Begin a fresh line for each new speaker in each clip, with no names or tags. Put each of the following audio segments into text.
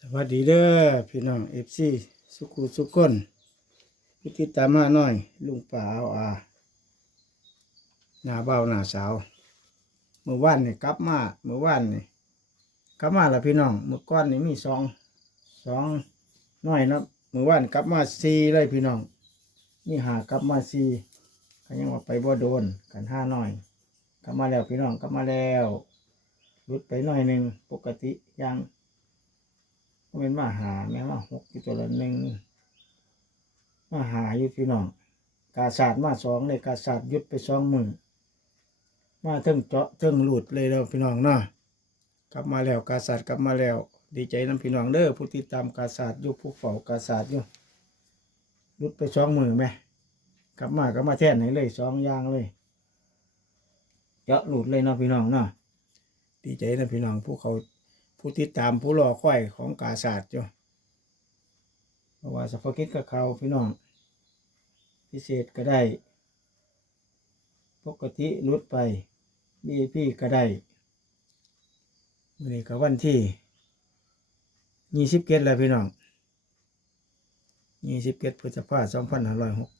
สวัสดีเด้อพี่น้องเอฟซีสุขุสุขคนพิธีตามมาหน่อย ลุงป่าเอาอาหน้าเบาหน้าสาว เมื่อวานนี่กลับมาเมื่อวานนี่กลับมาล้วพี่น้องเมื่อก่อนนี่มีสองสองน้อยนะเมื่อวานกลับมาสี่เลยพี่น้องนี่หากลับมาสี่ก็ยังว่าไปบ่โดนกันห้าน้อยกลับมาแล้วพี่น้องกลับมาแล้วลุดไปหน่อยหนึ่งปกติยัง เป็นมาหาแม่มาหกอยู่ตัวละหนึ่งมาหาอยู่พี่น้อง กาศาสตร์มาสองเลยกาศาสตร์ยุดไปสองมือมาเทิงเจาะเทิงหลุดเลยแล้วพี่น้องเนาะกลับมาแล้วกาศาสตร์กลับมาแล้ว ดีใจน้ำพี่น้องเด้อผู้ติดตามกาศาสตร์อยู่ผู้เฝ้ากาศาสตร์อยู่ลุดไปสองมือไหมกลับมาก็มาแท่นให้เลยสองอย่างเลยเจาะหลุดเลยเนาะพี่น้องเนาะดีใจนะพี่น้องผู้เขา ผู้ติดตามผู้รอคอยของกาศาสตร์จ้ะเพราะว่าสภกิจกับเขาพี่น้อง พิเศษก็ได้ ปกติลุดไปบีพี่ก็ได้วันนี้ก็วันที่ยี่สิบเกตแล้วพี่น้องยี่สิบเกตพฤษภาสองพันห้าร้อยหก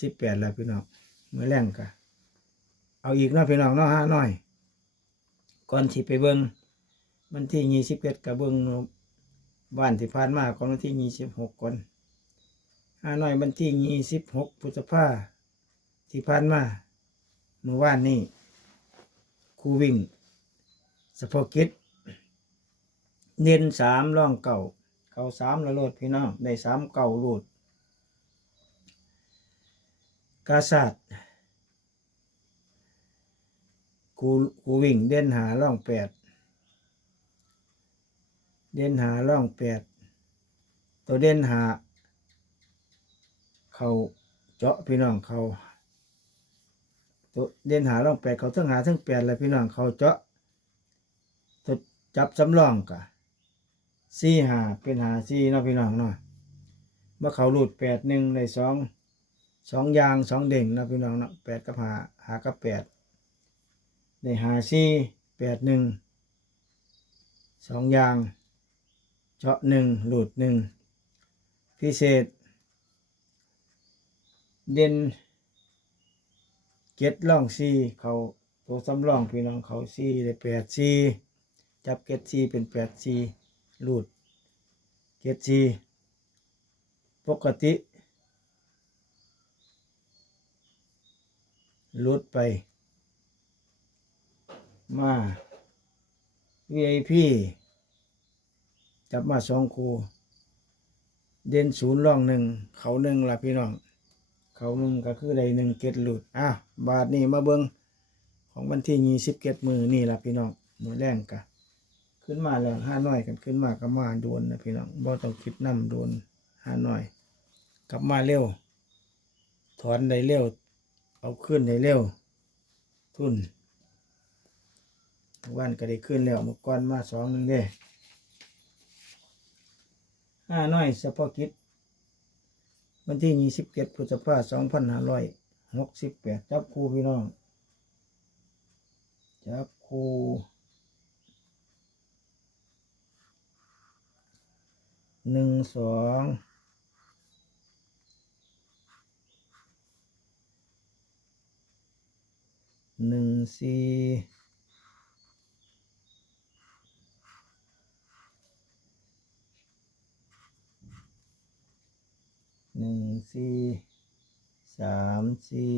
สิบแปดแล้วพี่น้องเมื่อแรงกะเอาอีกเนาะพี่น้องเนาะห้าน้อย ก่อนที่ไปเบิ้ง วันที่ยี่สิบเอ็ดกับเบิ้งบ้านที่ผ่านมาก่อนวันที่ยี่สิบหกก่อนฮาน้อยวันที่ยี่สิบหกพฤษภาที่ผ่านมาเมื่อวานนี้ครูวิ่งสปอกิตเน้นสามร่องเก่าเขาสามละโลดพี่น้องได้สามเก่าโลดกาศาสตร์กูกูวิ่งเด่นหาร่องแปด เด่นหาร่องแปดตัวเด่นหา เขาเจาะพี่น้องเขาตัวเด่นหาร่องแปดเขาทั้งหาทั้งแปดเลยพี่น้องเขาเจาะตัวจับสำรองกะสี่หาเป็นหาสี่เนาะพี่น้องเนาะเมื่อเขาหลุดแปดหนึ่งในสองสองยางสองเด่งนาะพี่น้องเนาะแปดกับหาหากับแปดในหาสี่แปดหนึ่งสองยาง เจาะหนึ่งหลุดหนึ่งพิเศษ เด่นเก็ดล่องซีเขาตัวสำรองพี่น้องเขาซีได้แปดซีจับเก็ดซีเป็นแปดซีหลุดเก็ดซีปกติหลุดไป มา VIP จับมาสองคูเด่นศูนย์ร่องหนึ่งเขาหนึ่งละพี่น้อง เขาหนึ่งก็คือใดหนึ่งเกตหลุดอะบาทนี่มาเบิงของวันที่ยี่สิบเกตมือนี่ละพี่น้องมือแรงกะขึ้นมาแล้วห้าน้อยกันขึ้นมาก็มาโดนนะพี่น้องบ่ต้องคิดน้ำโดนห้าน้อย กลับมาเร็ว ถอนได้เร็ว เอาขึ้นได้เร็ว ทุนวันก็ได้ขึ้นแล้วเมื่อก่อนมาสองหนึ่งเด้ ห้าน้อยเฉพาะกิจวันที่ยี่สิบเจ็ดพฤษภาสองพันห้าร้อยหกสิบแปดจับครูพี่น้อง จับครูหนึ่งสองหนึ่งสี่หนึ่ง สี่สามสี่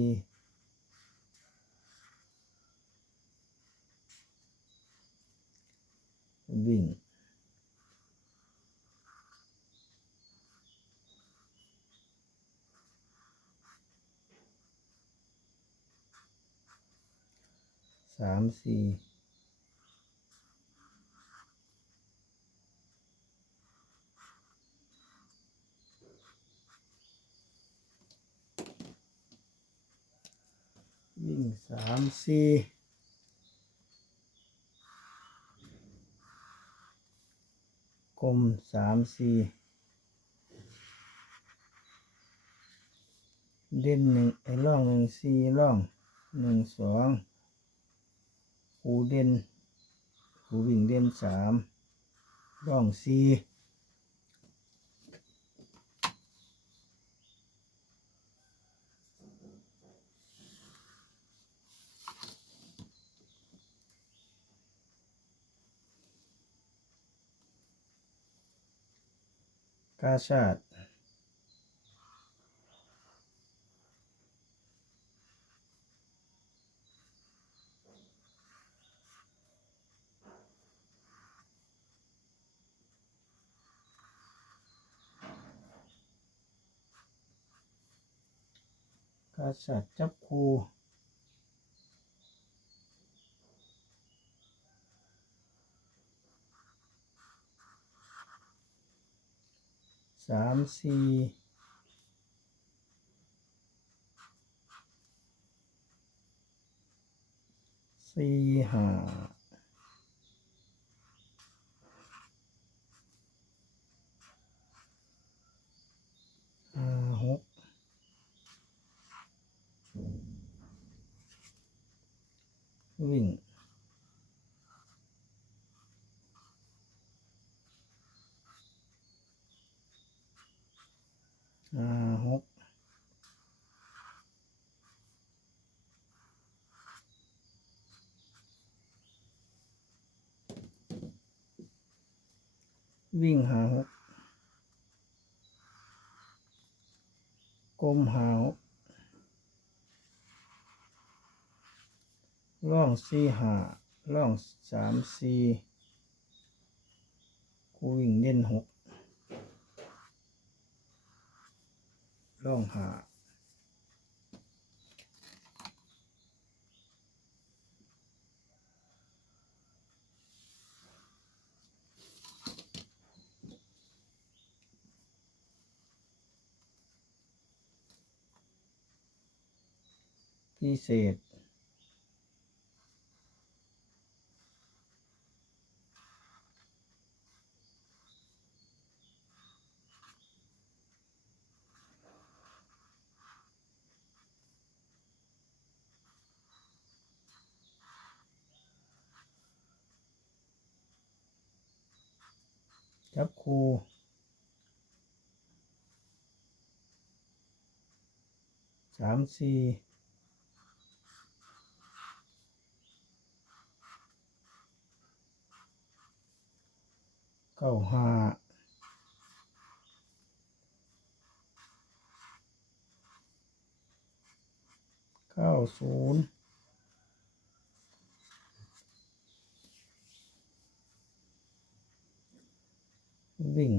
วิ่งสามสี่วิ่ง สามสี่กลมสามสี่เด่นหนึ่งไอ้ร่องหนึ่งสี่ร่องหนึ่งสองคูเด่นคูวิ่งเด่นสามร่องซี กาชาดกาชาดจับคู สามสี่สี่ห้าหกวิ่งห้าหก วิ่งหาหกกลมหาหกล่องสี่หาล่องสามสี่กูวิ่งเด่นหกล่องหา พิเศษ จับครูสามสี่าห้าเก้าศูนย์วิ่ง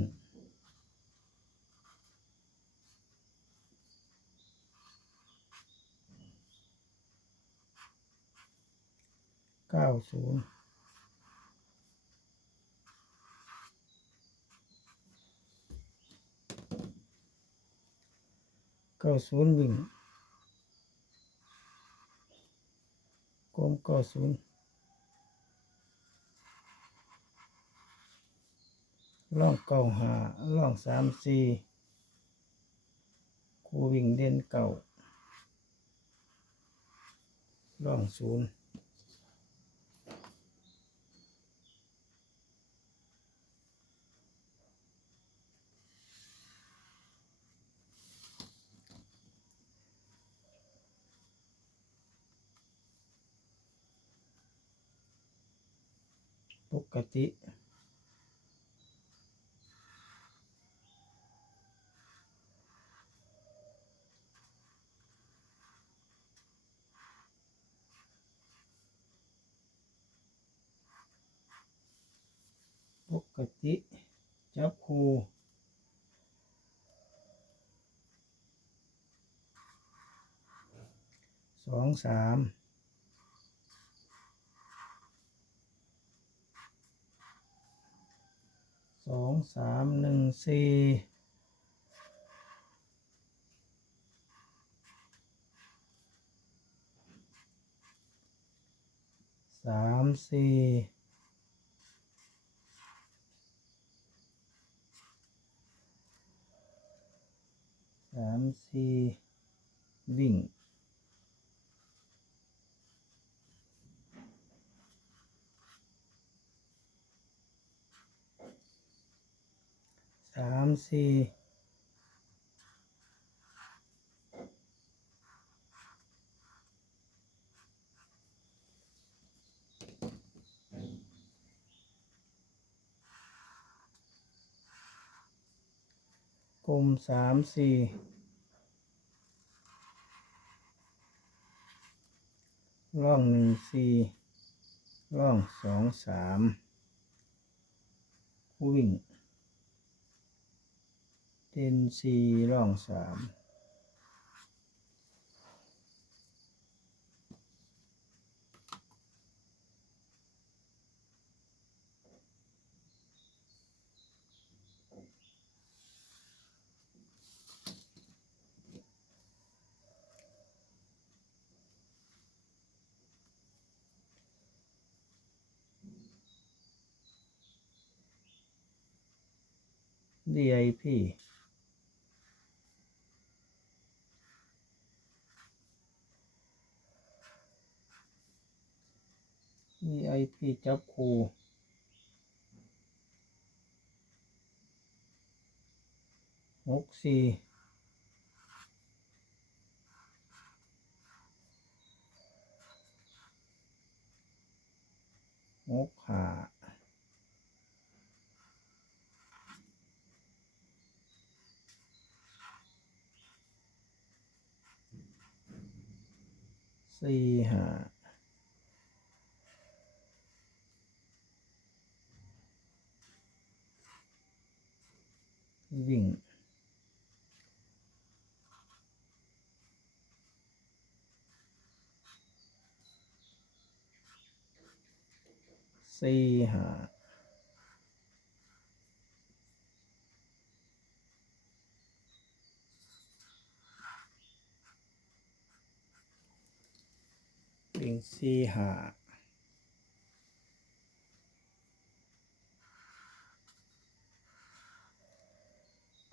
เก้าศูนย์ ก้าศูนย์วิ่งกลมเก้าศูนย์ล่องเก้าหาล่องสามสี่คูวิ่งเด่นเก่าล่องศูนย์ ปก ติปกติจับคูสองสาม สองสามหนึ่งสี่สามสี่สามสี่วิ่งามสี่กลมสามสี่ร่องหนึ่งสี่ร่องสองสามวิ่ง เดนซีร่องสามดีไอพี VIP จับคู่หกสี่หกห้าสี่ห้า วิ่ง สี่ห้าวิ่งสี่ห้า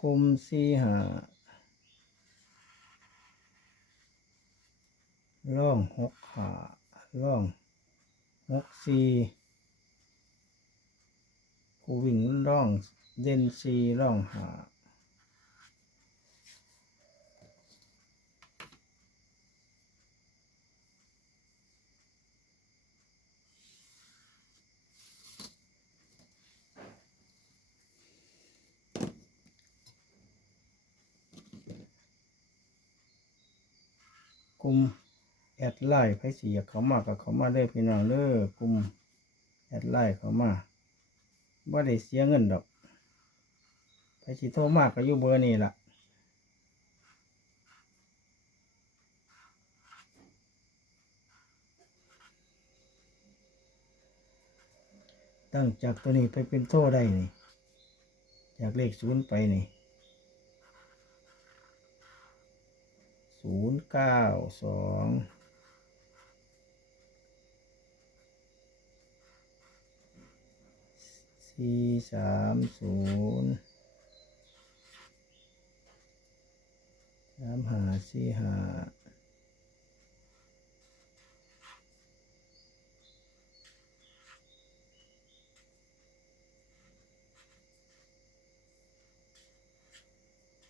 กลมสี่ห้าล่องหกขาล่องหกสี่ วิ่งล่องเด่นสี่ล่องหากุมแอดไลน์ไผสีอยากเขามากับเขามาได้อพี่น้องเด้อกุมแอดไลน์เขามา บ่ได้เสียเงินดอกไผสิโทรมากก็อยู่เบอร์นี้ล่ะตั้งจากตัวนี้ไปเป็นโซ่ได้นี่จากเลขศูนย์ไปนี่ศูนย์เก้าสอง สี่สามศูนย์สามหาสี่หา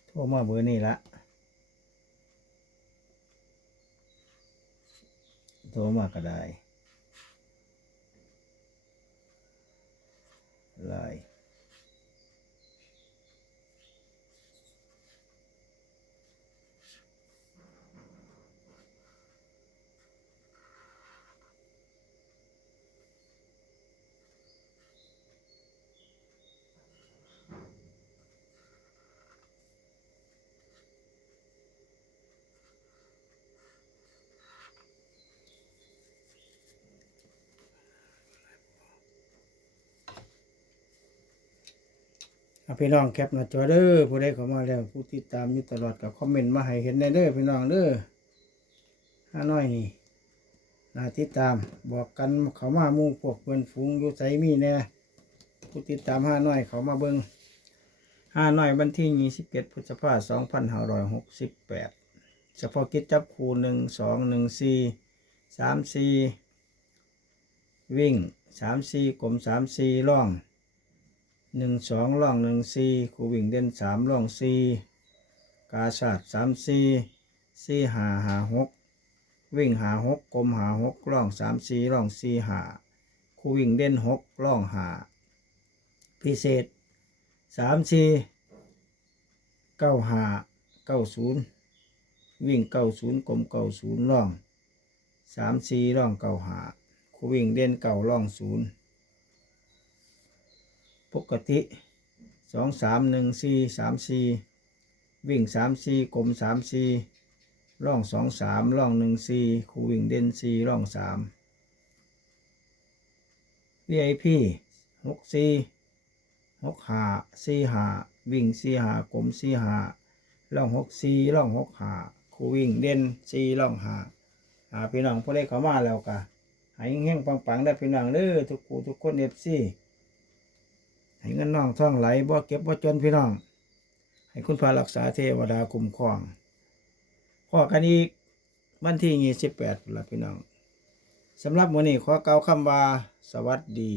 โทรมาเบอร์นี้ละโทรมาก็ได้ ไพี่น้องแคปหน้าจอเด้อผู้ใดเข้ามาแล้วผู้ติดตามอยู่ตลอดกับคอมเมนต์มาให้เห็นได้เด้อพี่น้องเด้อห้าน้อยนี่นาติดตามบอกกันเขามามู่พวกเพื่อนฝูงอยู่ไสมีแน่ผู้ติดตามห้าน้อยเขามาเบิ่งห้าน้อยวันที่ยี่สิบเจ็ดพฤษภาสองพันห้าร้อยหกสิบแปดเฉพาะกิจจับคูหนึ่งสองหนึ่งสี่สามสี่วิ่งสามสี่กลมสามสี่ร่อง หนึ่งสองร่องหนึ่งสี่คูวิ่งเด่นสามร่องสี่กาศาสตร์สามสี่สี่หาหาหกวิ่งหาหกกลมหาหกร่องสามสี่ร่องสี่หาคูวิ่งเด่นหกร่องหาพิเศษสามสี่เก้าหาเก้าศูนย์วิ่งเก้าศูนย์กลมเก้าศูนย์ร่องสามสี่ร่องเก้าหาคูวิ่งเด่นเก้าร่องศูนย์ ปกติสองสามหนึ่งสี่สามสี่วิ่งสามสี่กลมสามสี่ร่องสองสามร่องหนึ่งสี่คูวิ่งเด่นสี่ร่องสาม VIP หกสี่หกหาสี่หาวิ่งสี่หากลมสี่หาร่องหกสี่ร่องหกหาคูวิ่งเด่นสี่ร่องหาหาพี่น้องพอได้เข้ามาแล้วกะให้เงี้งปังๆได้พี่น้องเด้อทุกคู่ทุกคนเอฟซี ให้เงินน้องท่องไหลบ่เก็บบ่จนพี่น้อง ให้คุณพารักษาเทวดาคุ้มครองพอกันอีกวันที่ยี่สิบแปดละพี่น้องสำหรับวันนี้ขอเกล่าวคำว่าสวัสดี